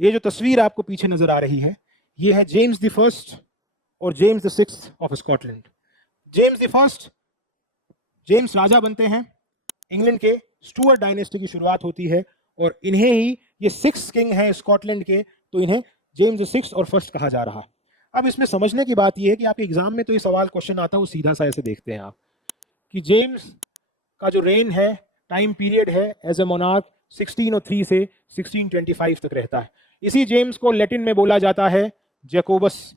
ये जो तस्वीर आपको पीछे नजर आ रही है, ये है जेम्स द फर्स्ट और James the Sixth of Scotland. James the First, James राजा बनते हैं, इंग्लैंड के स्टुअर्ट डायनेस्टी की शुरुआत होती है और इन्हें ही, ये सिक्स किंग हैं स्कॉटलैंड के, तो इन्हें जेम्स द सिक्स्थ और फर्स्ट कहा जा रहा है। अब इसमें समझने की बात यह है कि आपके एग्जाम में तो ये सवाल क्वेश्चन आता है, वो सीधा सा ऐसे देखते हैं आप कि जेम्स का जो रेन है, टाइम पीरियड है एज ए मोनार्क 1603 से 1625 तक रहता है। इसी जेम्स को लैटिन में बोला जाता है जैकोबस,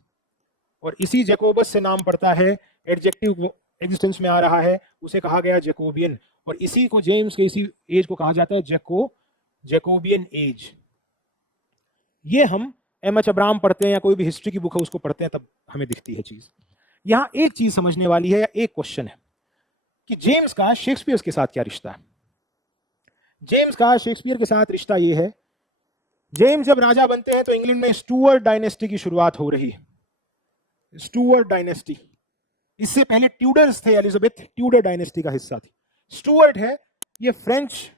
और इसी जैकोबस से नाम पड़ता है, एडजेक्टिव एग्जिस्टेंस में आ रहा है, उसे कहा गया जैकोबियन, और इसी को जेम्स के इसी एज को कहा जाता है जैकोबियन एज। ये हम एम.एच. अब्राहम पढ़ते हैं या कोई भी हिस्ट्री की बुक है उसको पढ़ते हैं तब हमें दिखती है चीज। यहां एक चीज समझने वाली है, या एक क्वेश्चन है कि जेम्स का शेक्सपियर के साथ क्या रिश्ता है। जेम्स का शेक्सपियर के साथ रिश्ता यह है, जेम्स जब राजा बनते हैं तो इंग्लैंड में स्टुअर्ट डायनेस्टी की शुरुआत हो रही है। स्टुअर्ट डायनेस्टी, इससे पहले ट्यूडर्स थे, एलिजाबेथ ट्यूडर डायनेस्टी का हिस्सा थी। स्टुअर्ट है, ये फ्रेंच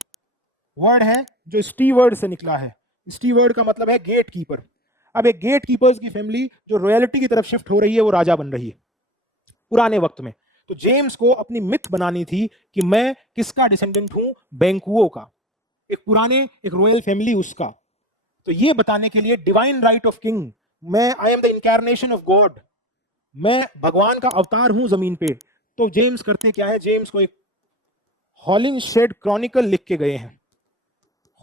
वर्ड है जो स्टीवर्ड से निकला है। स्टीवर्ड का मतलब है गेट कीपर। अब एक गेट कीपर्स की फैमिली जो रॉयल्टी की तरफ शिफ्ट हो रही है, वो राजा बन रही है पुराने वक्त में। तो जेम्स को अपनी मिथ बनानी थी कि मैं किसका डिसेंडेंट हूं, बैंकुओं का, एक पुराने एक रॉयल फैमिली उसका। तो ये बताने के लिए डिवाइन राइट ऑफ किंग, मैं I am the incarnation of God, मैं भगवान का अवतार हूं जमीन पे। तो जेम्स करते क्या है, जेम्स को एक हॉलिंशेड क्रॉनिकल लिख के गए हैं।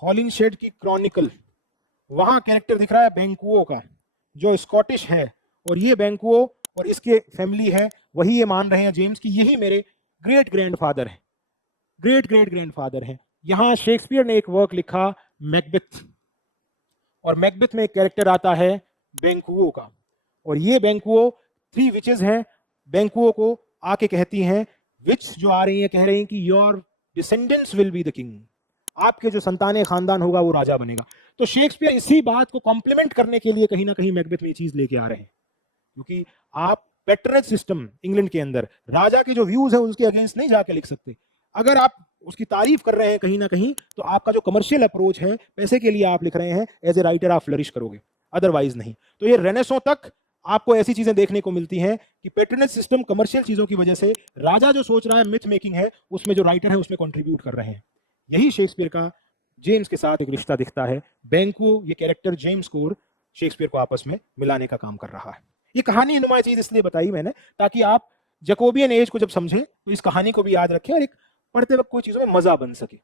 हॉलिंशेड की क्रॉनिकल, वहां कैरेक्टर दिख रहा है बैंकुओं का जो स्कॉटिश है, और ये बैंकुओं और इसके फैमिली है, वही ये मान रहे हैं जेम्स की यही मेरे ग्रेट ग्रैंडफादर है, ग्रेट ग्रेट ग्रैंडफादर है। यहां शेक्सपियर ने एक वर्क लिखा मैकबेथ, और मैकबेथ में एक कैरेक्टर आता है बैंकुओं का, और ये बैंकुओं 3 विचेस हैं। बैंकुओं को आके कहती हैं, विच जो आ रही हैं कह रही हैं कि your descendants will be the king, आपके जो संताने खानदान होगा वो राजा बनेगा। तो शेक्सपियर इसी बात को कॉम्प्लीमेंट करने के लिए कहीं ना कहीं मैकबेथ में ये चीज लेके आ रहे हैं, क्योंकि आप पैट्रनेज सिस्टम इंग्लैंड के अंदर राजा के जो व्यूज हैं उसके अगेंस्ट नहीं जाके लिख सकते। अगर आप उसकी तारीफ कर रहे हैं कहीं ना कहीं, तो आपका जो कमर्शियल अप्रोच है, पैसे के लिए आप लिख रहे हैं, एज ए राइटर आप फ्लरिश करोगे, अदरवाइज नहीं। तो ये रेनेसो तक आपको ऐसी चीजें देखने को मिलती हैं कि पैट्रनेज सिस्टम कमर्शियल चीजों की वजह से राजा जो सोच रहा है मिथ मेकिंग है, उसमें जो राइटर है उसमें कंट्रीब्यूट कर रहे हैं। यही शेक्सपियर का जेम्स के साथ एक रिश्ता दिखता है। बैंकुओं, ये कैरेक्टर जेम्स को और शेक्सपियर को आपस में मिलाने का काम कर रहा है। ये कहानी नुमा चीज इसलिए बताई मैंने ताकि आप जैकोबियन एज को जब समझें तो इस कहानी को भी याद रखें और एक पढ़ते वक्त कोई चीजों में मजा बन सके।